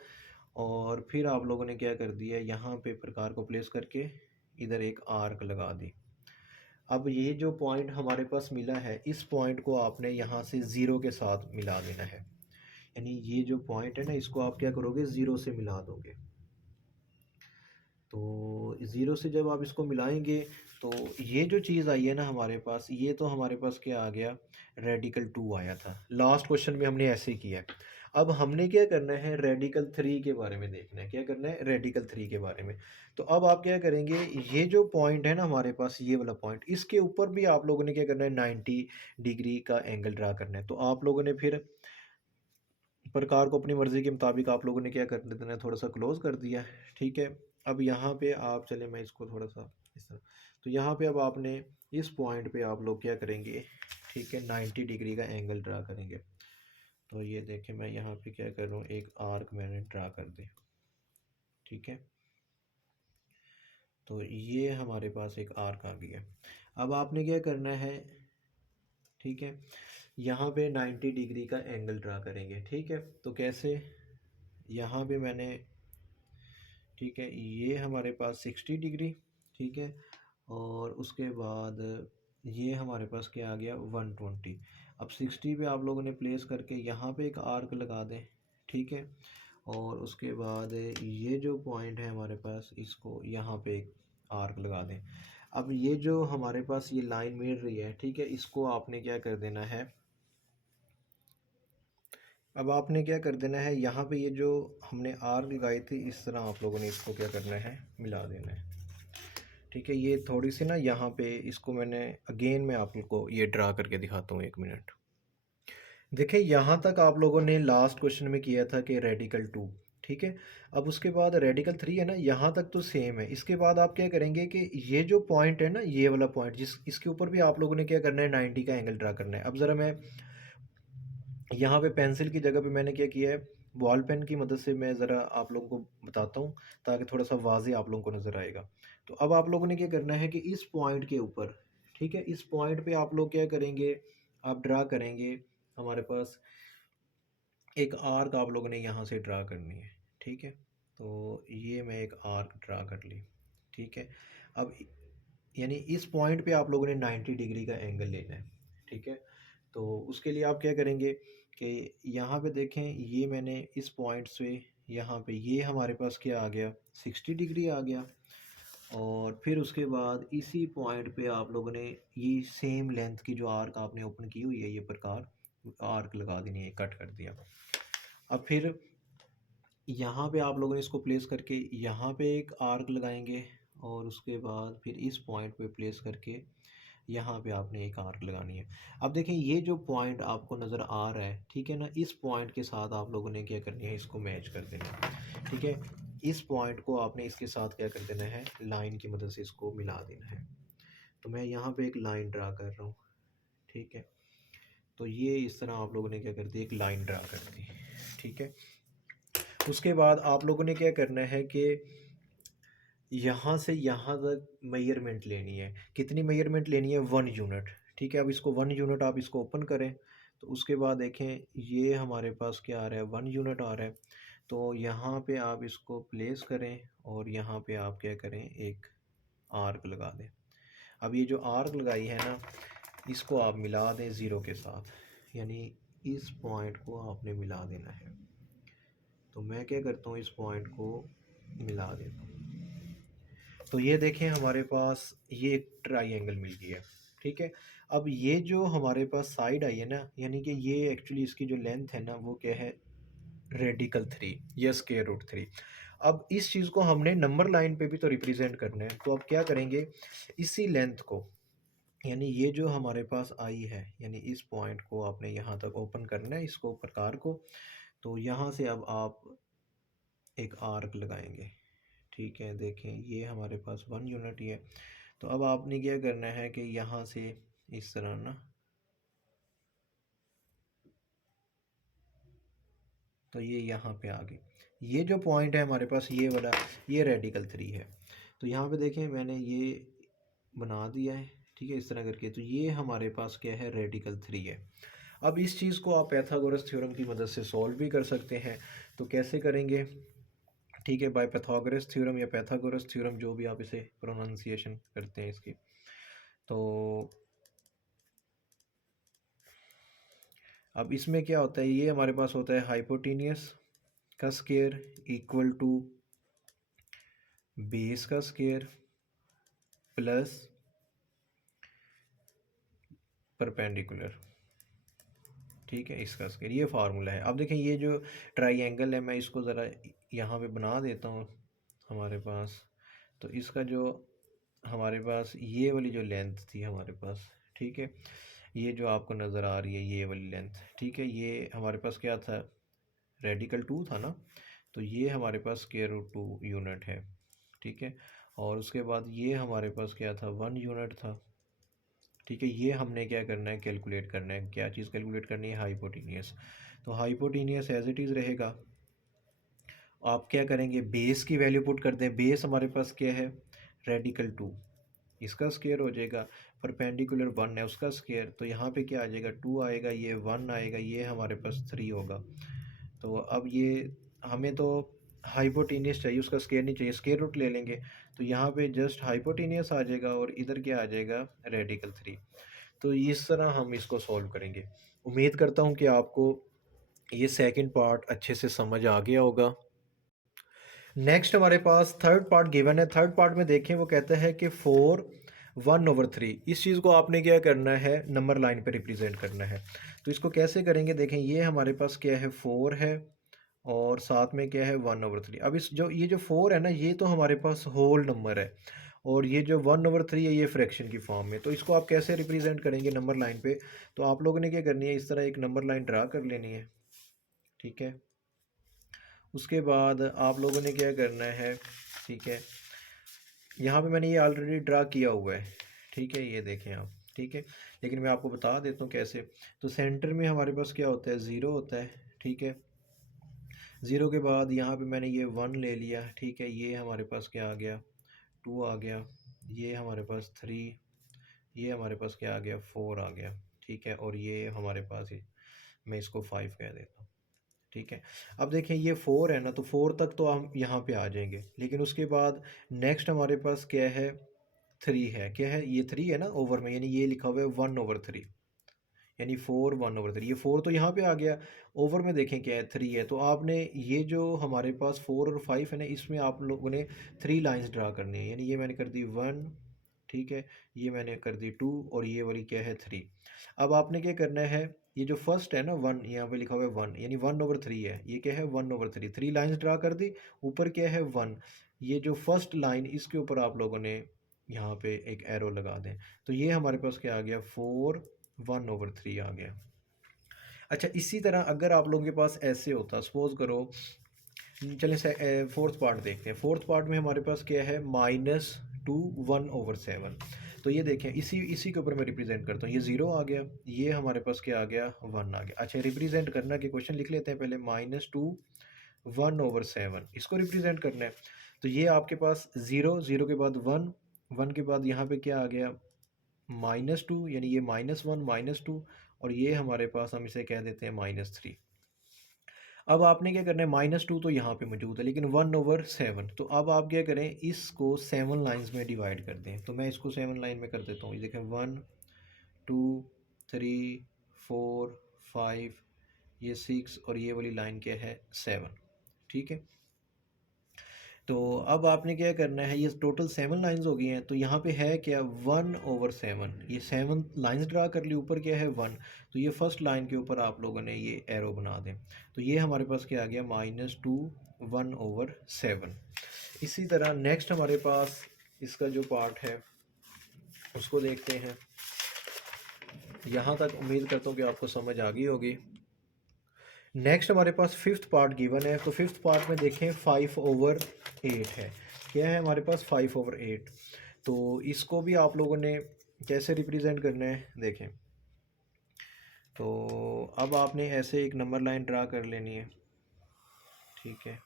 और फिर आप लोगों ने क्या कर दिया, यहाँ पे प्रकार को प्लेस करके इधर एक आर्क लगा दी। अब ये जो पॉइंट हमारे पास मिला है, इस पॉइंट को आपने यहाँ से ज़ीरो के साथ मिला देना है, यानी ये जो पॉइंट है ना, इसको आप क्या करोगे, ज़ीरो से मिला दोगे। तो ज़ीरो से जब आप इसको मिलाएंगे, तो ये जो चीज़ आई है ना हमारे पास, ये तो हमारे पास क्या आ गया, रेडिकल 2 आया था। लास्ट क्वेश्चन में हमने ऐसे ही किया है। अब हमने क्या करना है, रेडिकल 3 के बारे में देखना है। क्या करना है, रेडिकल 3 के बारे में। तो अब आप क्या करेंगे, ये जो पॉइंट है ना हमारे पास, ये वाला पॉइंट, इसके ऊपर भी आप लोगों ने क्या करना है, 90 डिग्री का एंगल ड्रा करना है। तो आप लोगों ने फिर प्रकार को अपनी मर्ज़ी के मुताबिक आप लोगों ने क्या कर देना है, थोड़ा सा क्लोज़ कर दिया, ठीक है। अब यहाँ पे आप चले, मैं इसको थोड़ा सा इस तरह, तो यहाँ पे अब आपने इस पॉइंट पे आप लोग क्या करेंगे, ठीक है, 90 डिग्री का एंगल ड्रा करेंगे। तो ये देखें, मैं यहाँ पे क्या कर रहा हूँ, एक आर्क मैंने ड्रा कर दी, ठीक है। तो ये हमारे पास एक आर्क आ गया। अब आपने क्या करना है, ठीक है, यहाँ पे 90 डिग्री का एंगल ड्रा करेंगे, ठीक है। तो कैसे, यहाँ पे मैंने, ठीक है, ये हमारे पास 60 डिग्री, ठीक है, और उसके बाद ये हमारे पास क्या आ गया, 120। अब 60 पे आप लोगों ने प्लेस करके यहाँ पे एक आर्क लगा दें, ठीक है। और उसके बाद ये जो पॉइंट है हमारे पास, इसको यहाँ पे एक आर्क लगा दें। अब ये जो हमारे पास ये लाइन मिल रही है, ठीक है, इसको आपने क्या कर देना है, अब आपने क्या कर देना है, यहाँ पे ये जो हमने आर्क लगाई थी इस तरह आप लोगों ने इसको क्या करना है, मिला देना है। ठीक है, ये थोड़ी सी ना यहाँ पे इसको मैंने अगेन मैं आप लोग को ये ड्रा करके दिखाता हूँ, 1 मिनट। देखिए यहाँ तक आप लोगों ने लास्ट क्वेश्चन में किया था कि रेडिकल 2। ठीक है, अब उसके बाद रेडिकल 3 है ना, यहाँ तक तो सेम है। इसके बाद आप क्या करेंगे कि ये जो पॉइंट है ना, ये वाला पॉइंट जिस इसके ऊपर भी आप लोगों ने क्या करना है, 90 का एंगल ड्रा करना है। अब ज़रा मैं यहाँ पे पेंसिल की जगह पे मैंने क्या किया है, बॉल पेन की मदद से मैं ज़रा आप लोगों को बताता हूँ ताकि थोड़ा सा वाज़े आप लोगों को नज़र आएगा। तो अब आप लोगों ने क्या करना है कि इस पॉइंट के ऊपर, ठीक है, इस पॉइंट पे आप लोग क्या करेंगे, आप ड्रा करेंगे। हमारे पास एक आर्क आप लोगों ने यहाँ से ड्रा करनी है। ठीक है, तो ये मैं एक आर्क ड्रा कर ली। ठीक है, अब यानी इस पॉइंट पे आप लोगों ने 90 डिग्री का एंगल लेना है। ठीक है, तो उसके लिए आप क्या करेंगे कि यहाँ पे देखें, ये मैंने इस पॉइंट से यहाँ पे ये हमारे पास क्या आ गया, 60 डिग्री आ गया। और फिर उसके बाद इसी पॉइंट पे आप लोगों ने ये सेम लेंथ की जो आर्क आपने ओपन की हुई है, ये प्रकार आर्क लगा देनी है, कट कर दिया। अब फिर यहाँ पे आप लोगों ने इसको प्लेस करके यहाँ पे एक आर्क लगाएंगे, और उसके बाद फिर इस पॉइंट पे प्लेस करके यहाँ पे आपने एक आर्क लगानी है। अब देखें ये जो पॉइंट आपको नज़र आ रहा है, ठीक है ना, इस पॉइंट के साथ आप लोगों ने क्या करनी है, इसको मैच कर देना है। ठीक है, इस पॉइंट को आपने इसके साथ क्या कर देना है, लाइन की मदद से इसको मिला देना है। तो मैं यहाँ पे एक लाइन ड्रा कर रहा हूँ। ठीक है, तो ये इस तरह आप लोगों ने क्या कर दी, एक लाइन ड्रा कर दी। ठीक है, उसके बाद आप लोगों ने क्या करना है कि यहाँ से यहाँ तक मेजरमेंट लेनी है। कितनी मेजरमेंट लेनी है, 1 यूनिट। ठीक है, अब इसको 1 यूनिट आप इसको ओपन करें, तो उसके बाद देखें ये हमारे पास क्या आ रहा है, 1 यूनिट आ रहा है। तो यहाँ पे आप इसको प्लेस करें और यहाँ पे आप क्या करें, एक आर्क लगा दें। अब ये जो आर्क लगाई है ना, इसको आप मिला दें ज़ीरो के साथ, यानी इस पॉइंट को आपने मिला देना है। तो मैं क्या करता हूँ, इस पॉइंट को मिला देता हूँ। तो ये देखें हमारे पास ये एक ट्राइंगल मिल गया है। ठीक है, अब ये जो हमारे पास साइड आई है ना, यानी कि ये एक्चुअली इसकी जो लेंथ है ना, वो क्या है, रेडिकल 3 या स्क्वायर रूट 3। अब इस चीज़ को हमने नंबर लाइन पे भी तो रिप्रेजेंट करना है, तो अब क्या करेंगे, इसी लेंथ को, यानी ये जो हमारे पास आई है, यानी इस पॉइंट को आपने यहाँ तक ओपन करना है, इसको प्रकार को। तो यहाँ से अब आप एक आर्क लगाएंगे। ठीक है, देखें ये हमारे पास 1 यूनिट ही है। तो अब आपने क्या करना है कि यहाँ से इस तरह ना, तो ये यहाँ पे आ गई। ये जो पॉइंट है हमारे पास ये वाला, ये रेडिकल 3 है। तो यहाँ पे देखें मैंने ये बना दिया है। ठीक है, इस तरह करके, तो ये हमारे पास क्या है, रेडिकल 3 है। अब इस चीज़ को आप पैथागोरस थ्योरम की मदद से सॉल्व भी कर सकते हैं। तो कैसे करेंगे, ठीक है, बाय पैथागोरस थ्योरम या पैथागोरस थ्योरम, जो भी आप इसे प्रोनाउंसिएशन करते हैं इसकी। तो अब इसमें क्या होता है, ये हमारे पास होता है हाइपोटेनियस का स्क्वायर इक्वल टू बेस का स्क्वायर प्लस परपेंडिकुलर। ठीक है, इसका स्क्वायर, ये फार्मूला है। अब देखें ये जो ट्राइंगल है, मैं इसको ज़रा यहाँ पे बना देता हूँ हमारे पास। तो इसका जो हमारे पास ये वाली जो लेंथ थी हमारे पास, ठीक है, ये जो आपको नज़र आ रही है ये वाली लेंथ, ठीक है, ये हमारे पास क्या था, रेडिकल 2 था ना। तो ये हमारे पास स्क्वायर रूट 2 यूनिट है। ठीक है, और उसके बाद ये हमारे पास क्या था, 1 यूनिट था। ठीक है, ये हमने क्या करना है, कैलकुलेट करना है। क्या चीज़ कैलकुलेट करनी है, हाइपोटेनियस। तो हाइपोटेनियस एज इट इज़ रहेगा। आप क्या करेंगे, बेस की वैल्यू पुट कर दें। बेस हमारे पास क्या है, रेडिकल 2, इसका स्क्वायर हो जाएगा। परपेंडिकुलर 1 है, उसका स्क्वायर। तो यहाँ पे क्या आ जाएगा, 2 आएगा, ये 1 आएगा, ये हमारे पास 3 होगा। तो अब ये हमें तो हाइपोटेनियस चाहिए, उसका स्क्वायर नहीं चाहिए, स्क्वायर रूट ले लेंगे। तो यहाँ पे जस्ट हाइपोटेनियस आ जाएगा और इधर क्या आ जाएगा, रेडिकल 3। तो इस तरह हम इसको सॉल्व करेंगे। उम्मीद करता हूँ कि आपको ये सेकंड पार्ट अच्छे से समझ आ गया होगा। नेक्स्ट हमारे पास थर्ड पार्ट गिवन है। थर्ड पार्ट में देखें, वो कहता है कि 4 1/3। इस चीज़ को आपने क्या करना है, नंबर लाइन पे रिप्रेजेंट करना है। तो इसको कैसे करेंगे, देखें ये हमारे पास क्या है 4 है और साथ में क्या है 1/3। अब इस जो ये जो 4 है ना, ये तो हमारे पास होल नंबर है और ये जो 1/3 है ये फ्रैक्शन की फॉर्म में। तो इसको आप कैसे रिप्रेजेंट करेंगे नंबर लाइन पे, तो आप लोगों ने क्या करनी है, इस तरह एक नंबर लाइन ड्रा कर लेनी है, ठीक है। उसके बाद आप लोगों ने क्या करना है, ठीक है, यहाँ पे मैंने ये ऑलरेडी ड्रा किया हुआ है, ठीक है, ये देखें आप, ठीक है। लेकिन मैं आपको बता देता हूँ कैसे। तो सेंटर में हमारे पास क्या होता है, ज़ीरो होता है, ठीक है। ज़ीरो के बाद यहाँ पे मैंने ये 1 ले लिया, ठीक है। ये हमारे पास क्या आ गया, 2 आ गया। ये हमारे पास 3, ये हमारे पास क्या आ गया, 4 आ गया, ठीक है। और ये हमारे पास ही, मैं इसको 5 कह देता हूँ, ठीक है। अब देखें ये 4 है ना, तो 4 तक तो हम यहाँ पे आ जाएंगे, लेकिन उसके बाद नेक्स्ट हमारे पास क्या है, 3 है। क्या है ये, 3 है ना ओवर में, यानी ये लिखा हुआ है 1/3, यानी 4 1/3। ये 4 तो यहाँ पे आ गया, ओवर में देखें क्या है 3 है। तो आपने ये जो हमारे पास 4 और 5 है ना, इसमें आप लोगों ने 3 लाइंस ड्रा करनी है। यानी ये मैंने कर दी 1, ठीक है, ये मैंने कर दी 2 और ये वाली क्या है 3। अब आपने क्या करना है, ये जो फर्स्ट है ना 1, यहाँ पे लिखा हुआ है 1, यानी 1/3 है। ये क्या है 1/3, 3 लाइंस ड्रा कर दी, ऊपर क्या है 1। ये जो फर्स्ट लाइन, इसके ऊपर आप लोगों ने यहाँ पे एक एरो लगा दें। तो ये हमारे पास क्या आ गया, 4 1/3 आ गया। अच्छा, इसी तरह अगर आप लोगों के पास ऐसे होता, सपोज करो, चलें से फोर्थ पार्ट देखते हैं। फोर्थ पार्ट में हमारे पास क्या है, -2 1/7। तो ये देखें, इसी इसी के ऊपर मैं रिप्रेजेंट करता हूँ। ये 0 आ गया, ये हमारे पास क्या आ गया, 1 आ गया। अच्छा, रिप्रेजेंट करना के क्वेश्चन लिख लेते हैं पहले। -2 1/7 इसको रिप्रेजेंट करना है। तो ये आपके पास 0, 0 के बाद 1, 1 के बाद यहाँ पे क्या आ गया, -2, यानी ये -1 -2, और ये हमारे पास, हम इसे कह देते हैं -3। अब आपने क्या करना है, -2 तो यहाँ पे मौजूद है, लेकिन 1/7। तो अब आप क्या करें, इसको 7 लाइंस में डिवाइड कर दें। तो मैं इसको 7 लाइन में कर देता हूँ। ये देखें 1 2 3 4 5, ये 6 और ये वाली लाइन क्या है 7, ठीक है। तो अब आपने क्या करना है, ये टोटल 7 लाइंस हो गई हैं। तो यहाँ पे है क्या, 1/7। ये 7 लाइंस ड्रा कर ली, ऊपर क्या है 1। तो ये फर्स्ट लाइन के ऊपर आप लोगों ने ये एरो बना दें। तो ये हमारे पास क्या आ गया, -2 1/7। इसी तरह नेक्स्ट हमारे पास इसका जो पार्ट है उसको देखते हैं। यहाँ तक उम्मीद करता हूँ कि आपको समझ आ गई होगी। नेक्स्ट हमारे पास फिफ्थ पार्ट गिवन है। तो फिफ्थ पार्ट में देखें 5/8 है। क्या है हमारे पास, 5/8। तो इसको भी आप लोगों ने कैसे रिप्रेजेंट करना है, देखें। तो अब आपने ऐसे एक नंबर लाइन ड्रा कर लेनी है, ठीक है।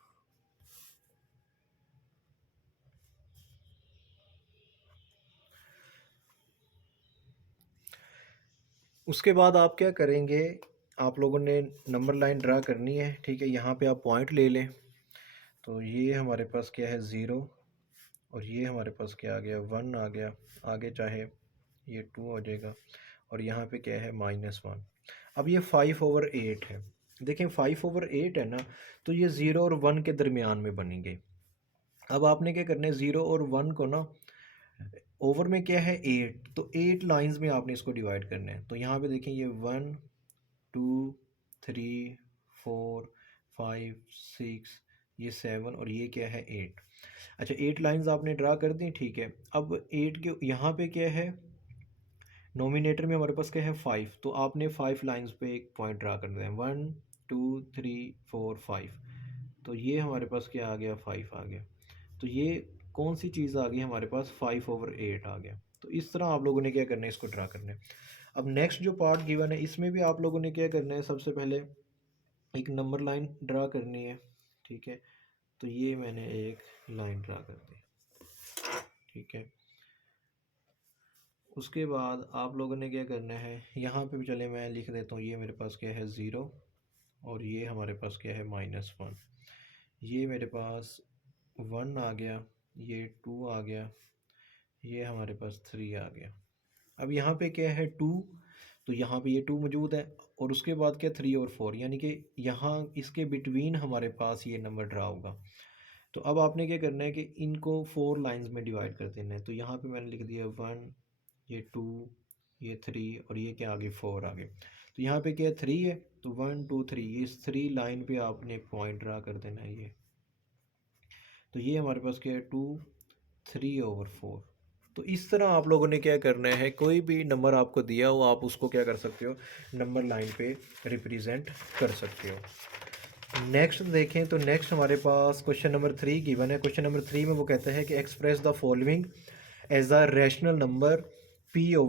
उसके बाद आप क्या करेंगे, आप लोगों ने नंबर लाइन ड्रा करनी है, ठीक है। यहाँ पे आप पॉइंट ले लें। तो ये हमारे पास क्या है 0, और ये हमारे पास क्या आ गया, 1 आ गया। आगे चाहे ये 2 हो जाएगा, और यहाँ पे क्या है -1। अब ये 5/8 है। देखें 5/8 है ना, तो ये 0 और 1 के दरमियान में बनेंगे। अब आपने क्या करना है, 0 और 1 को ना, ओवर में क्या है 8, तो 8 लाइंस में आपने इसको डिवाइड करना है। तो यहाँ पे देखें, ये 1 2 3 4 5 6, ये 7 और ये क्या है 8। अच्छा, 8 लाइंस आपने ड्रा कर दी, ठीक है। अब 8 के यहाँ पे क्या है, नोमिनेटर में हमारे पास क्या है 5। तो आपने 5 लाइंस पे एक पॉइंट ड्रा कर दें, 1 2 3 4 5। तो ये हमारे पास क्या आ गया, 5 आ गया। तो ये कौन सी चीज़ आ गई हमारे पास, 5/8 आ गया। तो इस तरह आप लोगों ने क्या करना है, इसको ड्रा करना है। अब नेक्स्ट जो पार्ट गिवन है, इसमें भी आप लोगों ने क्या करना है, सबसे पहले एक नंबर लाइन ड्रा करनी है, ठीक है। तो ये मैंने एक लाइन ड्रा कर दी, ठीक है। उसके बाद आप लोगों ने क्या करना है, यहाँ पे भी चले मैं लिख देता हूँ। ये मेरे पास क्या है 0, और ये हमारे पास क्या है -1। ये मेरे पास 1 आ गया, ये 2 आ गया, ये हमारे पास 3 आ गया। अब यहाँ पे क्या है 2, तो यहाँ पे ये 2 मौजूद है, और उसके बाद क्या 3 और 4, यानी कि यहाँ इसके बिटवीन हमारे पास ये नंबर ड्रा होगा। तो अब आपने क्या करना है कि इनको 4 लाइंस में डिवाइड कर देना है। तो यहाँ पे मैंने लिख दिया 1, ये 2, ये 3 और ये क्या आगे 4 आगे। तो यहाँ पे क्या 3 है, तो 1 2 3 इस 3 लाइन पे आपने एक पॉइंट ड्रा कर देना है ये। तो ये हमारे पास क्या है 2 3/4। तो इस तरह आप लोगों ने क्या करना है, कोई भी नंबर आपको दिया हो आप उसको क्या कर सकते हो, नंबर लाइन पे रिप्रेजेंट कर सकते हो। नेक्स्ट देखें तो नेक्स्ट हमारे पास क्वेश्चन नंबर 3 गिवन है। क्वेश्चन नंबर 3 में वो कहते हैं कि express the following as a rational number p/q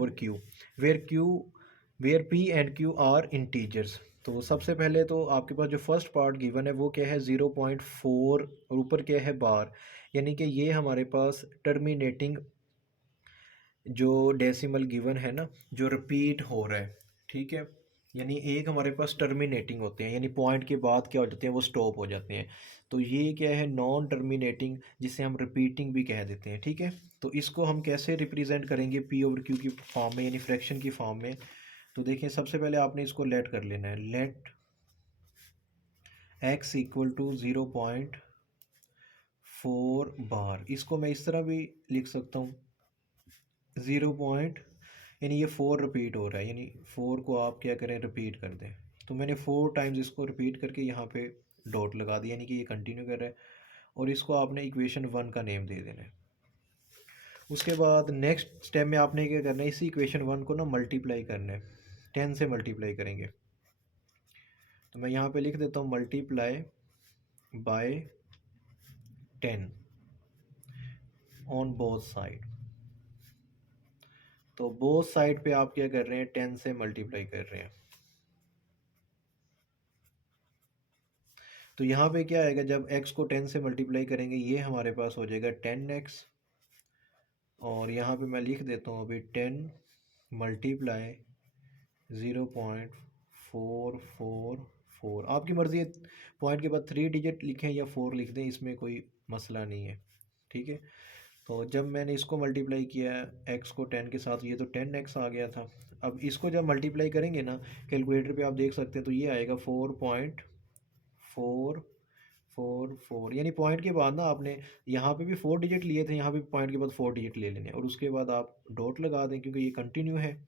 where p and q are integers. तो सबसे पहले तो आपके पास जो फर्स्ट पार्ट गिवन है वो क्या है 0.4 और ऊपर क्या है बार, यानी कि ये हमारे पास टर्मिनेटिंग जो डेसिमल गिवन है ना, जो रिपीट हो रहा है, ठीक है। यानी एक हमारे पास टर्मिनेटिंग होते हैं, यानी पॉइंट के बाद क्या हो जाते हैं, वो स्टॉप हो जाते हैं। तो ये क्या है नॉन टर्मिनेटिंग, जिसे हम रिपीटिंग भी कह देते हैं, ठीक है। तो इसको हम कैसे रिप्रेजेंट करेंगे p/q की फॉर्म में, यानी फ्रैक्शन की फॉर्म में। तो देखिए सबसे पहले आपने इसको लेट कर लेना है, लेट x इक्वल टू 0.4 बार। इसको मैं इस तरह भी लिख सकता हूँ 0 पॉइंट, यानी ये 4 रिपीट हो रहा है, यानी 4 को आप क्या करें रिपीट कर दें। तो मैंने 4 टाइम्स इसको रिपीट करके यहाँ पे डॉट लगा दिया, यानी कि ये कंटिन्यू कर रहा है। और इसको आपने इक्वेशन 1 का नेम दे देना है। उसके बाद नेक्स्ट स्टेप में आपने क्या करना है, इसी इक्वेशन 1 को ना मल्टीप्लाई करना है, 10 से मल्टीप्लाई करेंगे। तो मैं यहाँ पे लिख देता हूँ multiply by 10 on both side. तो बोथ साइड पे आप क्या कर रहे हैं, 10 से मल्टीप्लाई कर रहे हैं। तो यहाँ पे क्या आएगा, जब x को 10 से मल्टीप्लाई करेंगे ये हमारे पास हो जाएगा 10x। और यहाँ पे मैं लिख देता हूँ अभी 10 मल्टीप्लाई 0.444। आपकी मर्ज़ी है, पॉइंट के बाद 3 डिजिट लिखें या 4 लिख दें, इसमें कोई मसला नहीं है, ठीक है। तो जब मैंने इसको मल्टीप्लाई किया x को 10 के साथ, ये तो 10x आ गया था। अब इसको जब मल्टीप्लाई करेंगे ना कैलकुलेटर पे, आप देख सकते हैं तो ये आएगा 4.444, यानी पॉइंट के बाद ना आपने यहाँ पे भी 4 डिजिट लिए थे, यहाँ पे पॉइंट के बाद 4 डिजिट ले लेने और उसके बाद आप डॉट लगा दें क्योंकि ये कंटिन्यू है।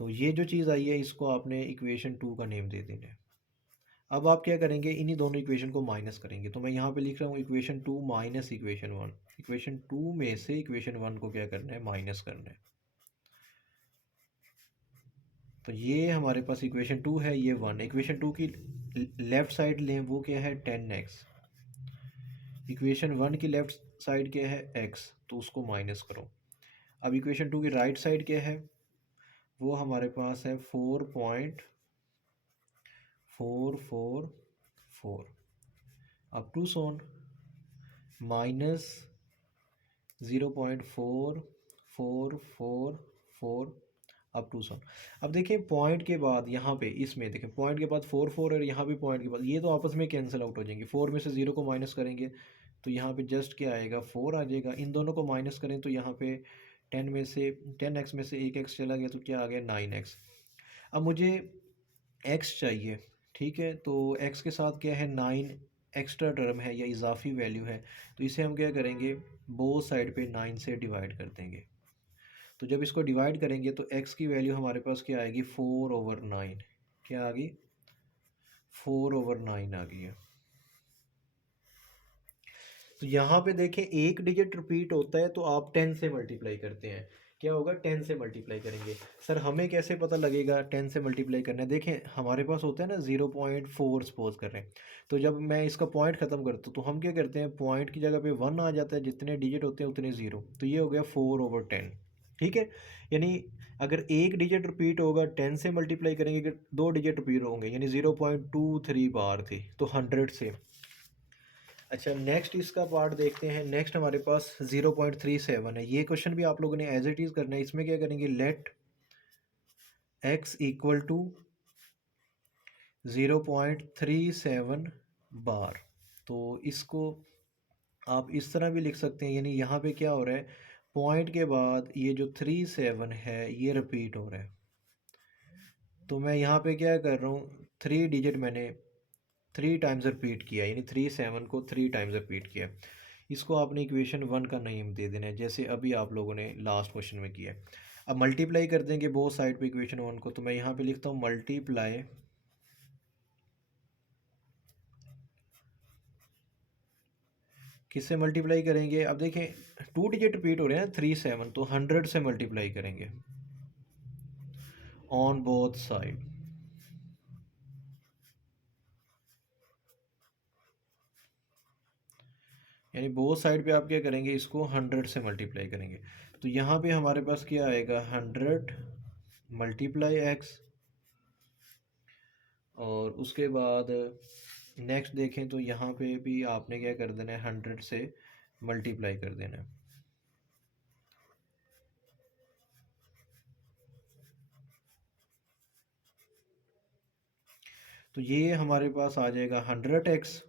तो ये जो चीज़ आई है इसको आपने इक्वेशन 2 का नेम दे देना है। अब आप क्या करेंगे, इन्हीं दोनों इक्वेशन को माइनस करेंगे। तो मैं यहाँ पे लिख रहा हूँ इक्वेशन 2 माइनस इक्वेशन 1। इक्वेशन 2 में से इक्वेशन 1 को क्या करना है, माइनस करना है। तो ये हमारे पास इक्वेशन 2 है, ये 1। इक्वेशन 2 की लेफ़्ट साइड लें, वो क्या है 10x। इक्वेशन 1 की लेफ़्ट साइड क्या है x, तो उसको माइनस करो। अब इक्वेशन 2 की राइट साइड क्या है, वो हमारे पास है 4.444। अब टू सोन माइनस 0.4444 अप टू सन। अब देखें पॉइंट के बाद यहाँ पे इसमें देखें पॉइंट के बाद 4 और यहाँ भी पॉइंट के बाद, ये तो आपस में कैंसिल आउट हो जाएंगे। 4 में से 0 को माइनस करेंगे तो यहाँ पे जस्ट क्या आएगा 4 आ जाएगा। इन दोनों को माइनस करें तो यहाँ पे 10x में से एक x चला गया तो क्या आ गया 9x। अब मुझे x चाहिए, ठीक है। तो x के साथ क्या है 9 एक्स्ट्रा टर्म है या इजाफी वैल्यू है, तो इसे हम क्या करेंगे बोथ साइड पे 9 से डिवाइड कर देंगे। तो जब इसको डिवाइड करेंगे तो x की वैल्यू हमारे पास क्या आएगी 4/9। क्या आ गई 4/9 आ गई है। तो यहाँ पे देखें एक डिजिट रिपीट होता है तो आप 10 से मल्टीप्लाई करते हैं, क्या होगा 10 से मल्टीप्लाई करेंगे। सर हमें कैसे पता लगेगा 10 से मल्टीप्लाई करना है, देखें हमारे पास होता है ना 0.4 सपोज कर रहे हैं। तो जब मैं इसका पॉइंट ख़त्म करता हूँ तो हम क्या करते हैं, पॉइंट की जगह पे 1 आ जाता है, जितने डिजिट होते हैं उतने 0। तो ये हो गया 4/10, ठीक है। यानी अगर एक डिजिट रिपीट होगा 10 से मल्टीप्लाई करेंगे कि 2 डिजिट रिपीट होंगे, यानी 0.23 बार थी तो 100 से। अच्छा नेक्स्ट इसका पार्ट देखते हैं। नेक्स्ट हमारे पास 0.37 है। ये क्वेश्चन भी आप लोगों ने एज इट इज़ करना है। इसमें क्या करेंगे, लेट x इक्वल टू 0.37 बार। तो इसको आप इस तरह भी लिख सकते हैं, यानी यहाँ पे क्या हो रहा है, पॉइंट के बाद ये जो 37 है ये रिपीट हो रहा है। तो मैं यहाँ पे क्या कर रहा हूँ, 3 डिजिट मैंने 3 टाइम्स रिपीट किया, यानी 37 को 3 टाइम्स रिपीट किया। इसको आपने इक्वेशन 1 का नेम दे देना है, जैसे अभी आप लोगों ने लास्ट क्वेश्चन में किया है। अब मल्टीप्लाई कर देंगे बोथ साइड पे इक्वेशन 1 को, तो मैं यहाँ पे लिखता हूँ मल्टीप्लाई किससे मल्टीप्लाई करेंगे। अब देखें 2 डिजिट रिपीट हो रहे हैं 37, तो 100 से मल्टीप्लाई करेंगे ऑन बोथ साइड। यानी बोथ साइड पे आप क्या करेंगे, इसको 100 से मल्टीप्लाई करेंगे। तो यहाँ पे हमारे पास क्या आएगा, 100 मल्टीप्लाई एक्स, और उसके बाद नेक्स्ट देखें तो यहाँ पे भी आपने क्या कर देना है, 100 से मल्टीप्लाई कर देना है। तो ये हमारे पास आ जाएगा 100x,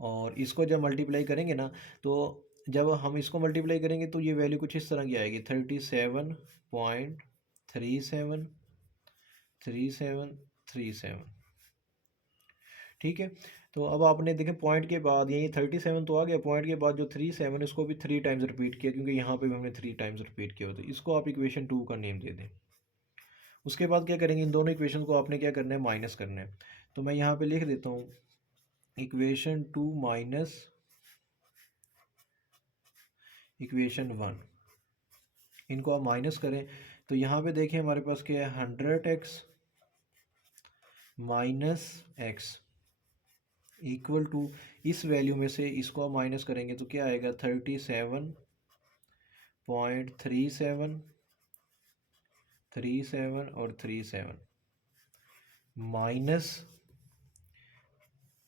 और इसको जब मल्टीप्लाई करेंगे ना, तो जब हम इसको मल्टीप्लाई करेंगे तो ये वैल्यू कुछ इस तरह की आएगी, 37.373737। ठीक है। तो अब आपने देखें पॉइंट के बाद यही 37 तो आ गया, पॉइंट के बाद जो 37 इसको भी 3 टाइम्स रिपीट किया, क्योंकि यहाँ पे भी हमने 3 टाइम्स रिपीट किया, तो इसको आप इक्वेशन 2 का नेम दे दें। उसके बाद क्या करेंगे, इन दोनों इक्वेशन को आपने क्या करना है, माइनस करना है। तो मैं यहाँ पे लिख देता हूँ इक्वेशन 2 माइनस इक्वेशन 1, इनको आप माइनस करें। तो यहाँ पे देखें हमारे पास क्या है, 100x minus X equal to, इस वैल्यू में से इसको आप माइनस करेंगे तो क्या आएगा, 37.3737 और 37 माइनस,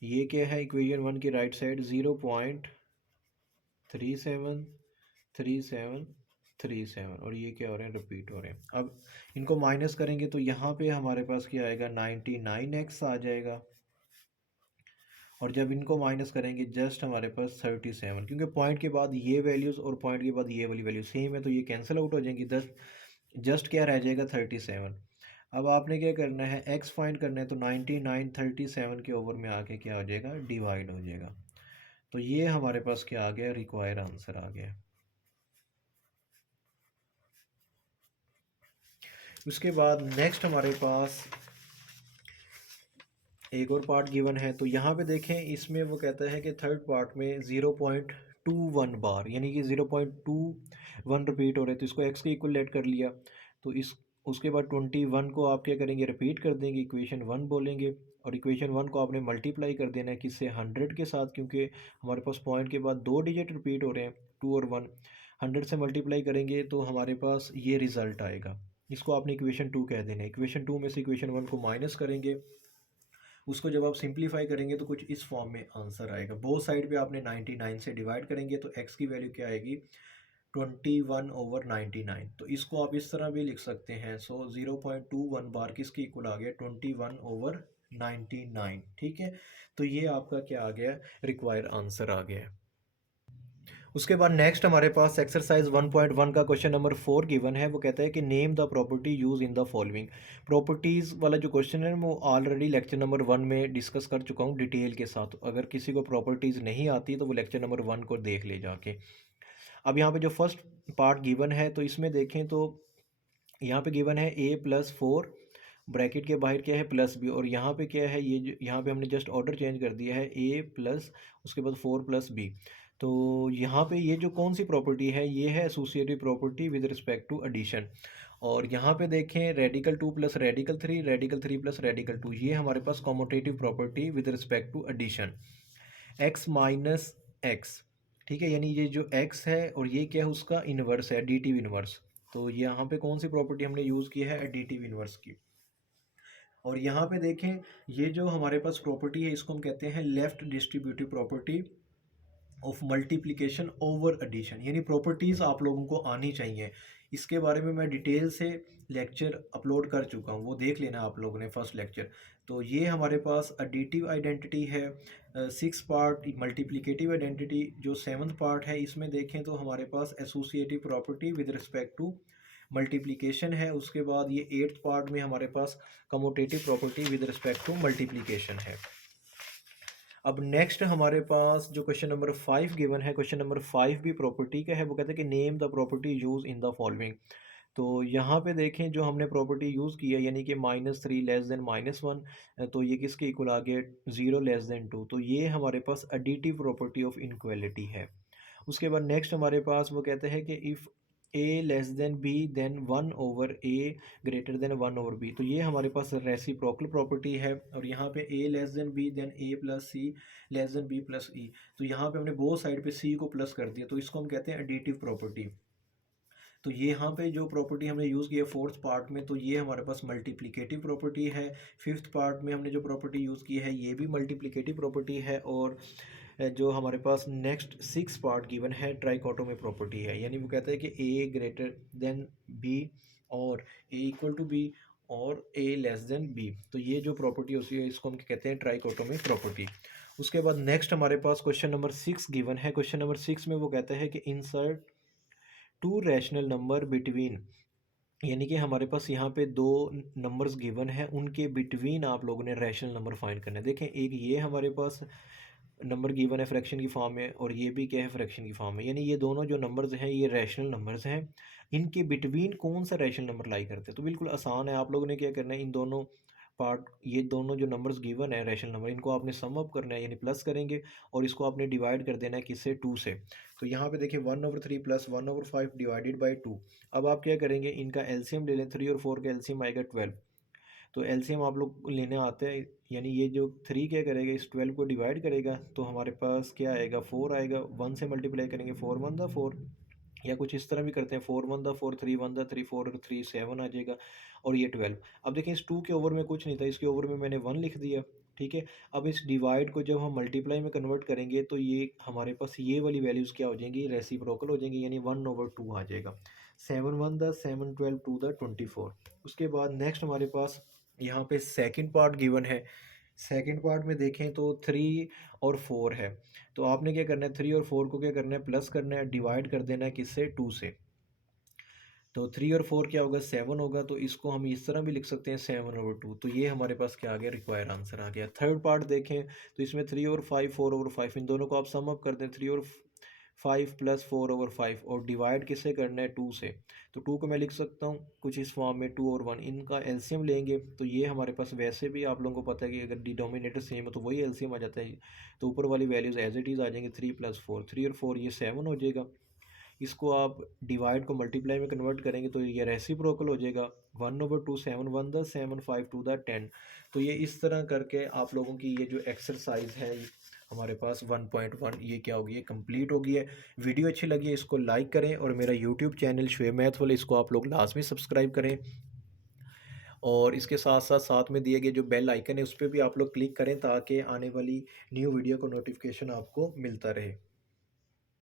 ये क्या है इक्वेशन 1 की राइट साइड, 0.373737, और ये क्या हो रहे हैं, रिपीट हो रहे हैं। अब इनको माइनस करेंगे तो यहाँ पे हमारे पास क्या आएगा, 99x आ जाएगा, और जब इनको माइनस करेंगे जस्ट हमारे पास 37, क्योंकि पॉइंट के बाद ये वैल्यूज़ और पॉइंट के बाद ये वाली वैल्यू सेम है, तो ये कैंसिल आउट हो जाएंगी, जस्ट क्या रह जाएगा, 37। अब आपने क्या करना है, एक्स फाइंड करना है, तो 99 37 के ओवर में आके क्या हो जाएगा, डिवाइड हो जाएगा। तो ये हमारे पास क्या आ गया, रिक्वायर आंसर आ गया। उसके बाद नेक्स्ट हमारे पास एक और पार्ट गिवन है, तो यहाँ पे देखें इसमें वो कहता है कि थर्ड पार्ट में 0.21 बार, यानी कि 0.21 रिपीट हो रहे, तो इसको एक्स के इक्वल लेट कर लिया। तो इस उसके बाद 21 को आप क्या करेंगे, रिपीट कर देंगे, इक्वेशन 1 बोलेंगे, और इक्वेशन 1 को आपने मल्टीप्लाई कर देना है किससे, 100 के साथ, क्योंकि हमारे पास पॉइंट के बाद 2 डिजिट रिपीट हो रहे हैं, 2 और 1। 100 से मल्टीप्लाई करेंगे तो हमारे पास ये रिज़ल्ट आएगा, इसको आपने इक्वेशन 2 कह देना है। इक्वेशन 2 में से इक्वेशन 1 को माइनस करेंगे, उसको जब आप सिंप्लीफाई करेंगे तो कुछ इस फॉर्म में आंसर आएगा। बोथ साइड पे आपने 99 से डिवाइड करेंगे तो x की वैल्यू क्या आएगी, 21/99। तो इसको आप इस तरह भी लिख सकते हैं। सो 0.21 बार किसकी इक्वल आ गया, 21/99। ठीक है, तो ये आपका क्या आ गया, रिक्वायर्ड आंसर आ गया। उसके बाद नेक्स्ट हमारे पास एक्सरसाइज 1.1 का क्वेश्चन नंबर 4 गिवन है। वो कहता है कि name the property use in the following. Properties वाला जो क्वेश्चन है वो ऑलरेडी लेक्चर नंबर 1 में डिस्कस कर चुका हूँ डिटेल के साथ। अगर किसी को प्रॉपर्टीज़ नहीं आती तो वो लेक्चर नंबर 1 को देख ले जाके। अब यहाँ पे जो फर्स्ट पार्ट गिवन है तो इसमें देखें तो यहाँ पे गिवन है a+4, ब्रैकेट के बाहर क्या है +b, और यहाँ पे क्या है, ये यहाँ पे हमने जस्ट ऑर्डर चेंज कर दिया है, a+ उसके बाद 4+b। तो यहाँ पे ये जो कौन सी प्रॉपर्टी है, ये है associative property with respect to addition. और यहाँ पे देखें radical 2 plus radical 3, radical 3 plus radical 2, ये हमारे पास commutative property with respect to addition. x minus x, ठीक है, यानी ये जो x है और ये क्या है, उसका इन्वर्स है, एडिटिव इन्वर्स। तो यहाँ पे कौन सी प्रॉपर्टी हमने यूज़ की है, एडिटिव इन्वर्स की। और यहाँ पे देखें ये जो हमारे पास प्रॉपर्टी है इसको हम कहते हैं left distributive property of multiplication over addition. यानी प्रॉपर्टीज़ आप लोगों को आनी चाहिए, इसके बारे में मैं डिटेल से लेक्चर अपलोड कर चुका हूँ, वो देख लेना आप लोगों ने फर्स्ट लेक्चर। तो ये हमारे पास एडिटिव आइडेंटिटी है 6 पार्ट, मल्टीप्लिकेटिव आइडेंटिटी जो 7th पार्ट है, इसमें देखें तो हमारे पास associative property with respect to multiplication है। उसके बाद ये 8th पार्ट में हमारे पास commutative property with respect to multiplication है। अब नेक्स्ट हमारे पास जो क्वेश्चन नंबर 5 गिवन है, क्वेश्चन नंबर 5 भी प्रॉपर्टी का है। वो कहते हैं कि name the property use in the following. तो यहाँ पे देखें जो हमने प्रॉपर्टी यूज़ की है, यानी कि -3 लेस देन -1, तो ये किसके इक्वल आ गया, 0 लेस देन 2। तो ये हमारे पास एडिटिव प्रॉपर्टी ऑफ इनक्वलिटी है। उसके बाद नेक्स्ट हमारे पास वो कहते हैं कि if A less than B then 1 over A greater than 1 over B. तो ये हमारे पास रेसिप्रोकल प्रॉपर्टी है। और यहाँ पे ए लेस देन बी देन ए प्लस सी लेस देन बी प्लस ई। तो यहाँ पे हमने बोथ साइड पे सी को प्लस कर दिया, तो इसको हम कहते हैं एडिटिव प्रॉपर्टी। तो ये यहाँ पे जो प्रॉपर्टी हमने यूज़ की है 4th पार्ट में, तो ये हमारे पास मल्टीप्लिकेटिव प्रॉपर्टी है। 5th पार्ट में हमने जो प्रॉपर्टी यूज़ की है ये भी मल्टीप्लिकेटिव प्रॉपर्टी है। और जो हमारे पास नेक्स्ट 6 पार्ट गिवन है ट्राइकोटोमी प्रॉपर्टी है, यानी वो कहता है कि ए ग्रेटर देन बी और ए इक्वल टू बी और ए लेस देन बी। तो ये जो प्रॉपर्टी होती है इसको हम कहते हैं ट्राइकोटोमी प्रॉपर्टी। उसके बाद नेक्स्ट हमारे पास क्वेश्चन नंबर 6 गिवन है। क्वेश्चन नंबर 6 में वो कहता है कि insert to rational number between, यानी कि हमारे पास यहाँ पे दो नंबर्स गिवन है, उनके बिटवीन आप लोगों ने रैशनल नंबर फाइंड करना है। देखें एक ये हमारे पास नंबर गिवन है फ्रैक्शन की फॉर्म में, और ये भी क्या है, फ्रैक्शन की फॉर्म में। यानी ये दोनों जो नंबर्स हैं ये रैशनल नंबर्स हैं। इनके बिटवीन कौन सा रैशनल नंबर लाई करते हैं, तो बिल्कुल आसान है। आप लोगों ने क्या करना है, इन दोनों पार्ट, ये दोनों जो नंबर्स गिवन है रैशनल नंबर, इनको आपने सम अप करना है, यानी प्लस करेंगे और इसको आपने डिवाइड कर देना है किससे, 2 से। तो यहाँ पे देखिए 1/3 प्लस 1/5 डिवाइडेड बाई 2। अब आप क्या करेंगे, इनका एलसीएम ले लें। 3 और 4 का एलसीएम आएगा 12। तो एलसीएम आप लोग लेने आते हैं, यानी ये जो 3 क्या करेगा, इस 12 को डिवाइड करेगा, तो हमारे पास क्या आएगा, 4 आएगा। 1 से मल्टीप्लाई करेंगे, 4 1 दा 4, या कुछ इस तरह भी करते हैं, 4 1 दा 4, 3 1 दा 3, 4 और 3 7 आ जाएगा, और ये 12। अब देखिए इस 2 के ओवर में कुछ नहीं था, इसके ओवर में मैंने 1 लिख दिया, ठीक है। अब इस डिवाइड को जब हम मल्टीप्लाई में कन्वर्ट करेंगे तो ये हमारे पास ये वाली वैल्यूज़ क्या हो जाएंगी, रेसिप्रोकल हो जाएंगी, यानी 1/2 आ जाएगा। 7 1 दा 7, 12 2 दा 24। उसके बाद नेक्स्ट हमारे पास यहाँ पे सेकंड पार्ट गिवन है। सेकंड पार्ट में देखें तो 3 और 4 है। तो आपने क्या करना है, 3 और 4 को क्या करना है, प्लस करना है, डिवाइड कर देना है किससे, 2 से। तो 3 और 4 क्या होगा, 7 होगा। तो इसको हम इस तरह भी लिख सकते हैं, 7/2। तो ये हमारे पास क्या आ गया, रिक्वायर आंसर आ गया। थर्ड पार्ट देखें तो इसमें 3 और 5, 4/5, इन दोनों को आप सम अप कर दें, 3 और 5 प्लस 4/5, और डिवाइड किससे करना है, 2 से। तो 2 को मैं लिख सकता हूँ कुछ इस फॉर्म में, 2 और 1, इनका एलसीएम लेंगे तो ये हमारे पास, वैसे भी आप लोगों को पता है कि अगर डिनोमिनेटर सेम है तो वही एलसीएम आ जाता है। तो ऊपर वाली वैल्यूज़ एज इट इज़ आ जाएंगे, 3 + 4, 3 और 4 ये 7 हो जाएगा। इसको आप डिवाइड को मल्टीप्लाई में कन्वर्ट करेंगे तो ये रेसिप्रोकल हो जाएगा, 1/2, 7 1 द 7, 5 2 द 10। तो ये इस तरह करके आप लोगों की ये जो एक्सरसाइज है हमारे पास 1.1 ये क्या होगी, ये कंप्लीट होगी है। वीडियो अच्छी लगी है इसको लाइक करें, और मेरा यूट्यूब चैनल शुएब मैथ वाले, इसको आप लोग लाजमी सब्सक्राइब करें। और इसके साथ साथ साथ में दिए गए जो बेल आइकन है उस पर भी आप लोग क्लिक करें, ताकि आने वाली न्यू वीडियो को नोटिफिकेशन आपको मिलता रहे।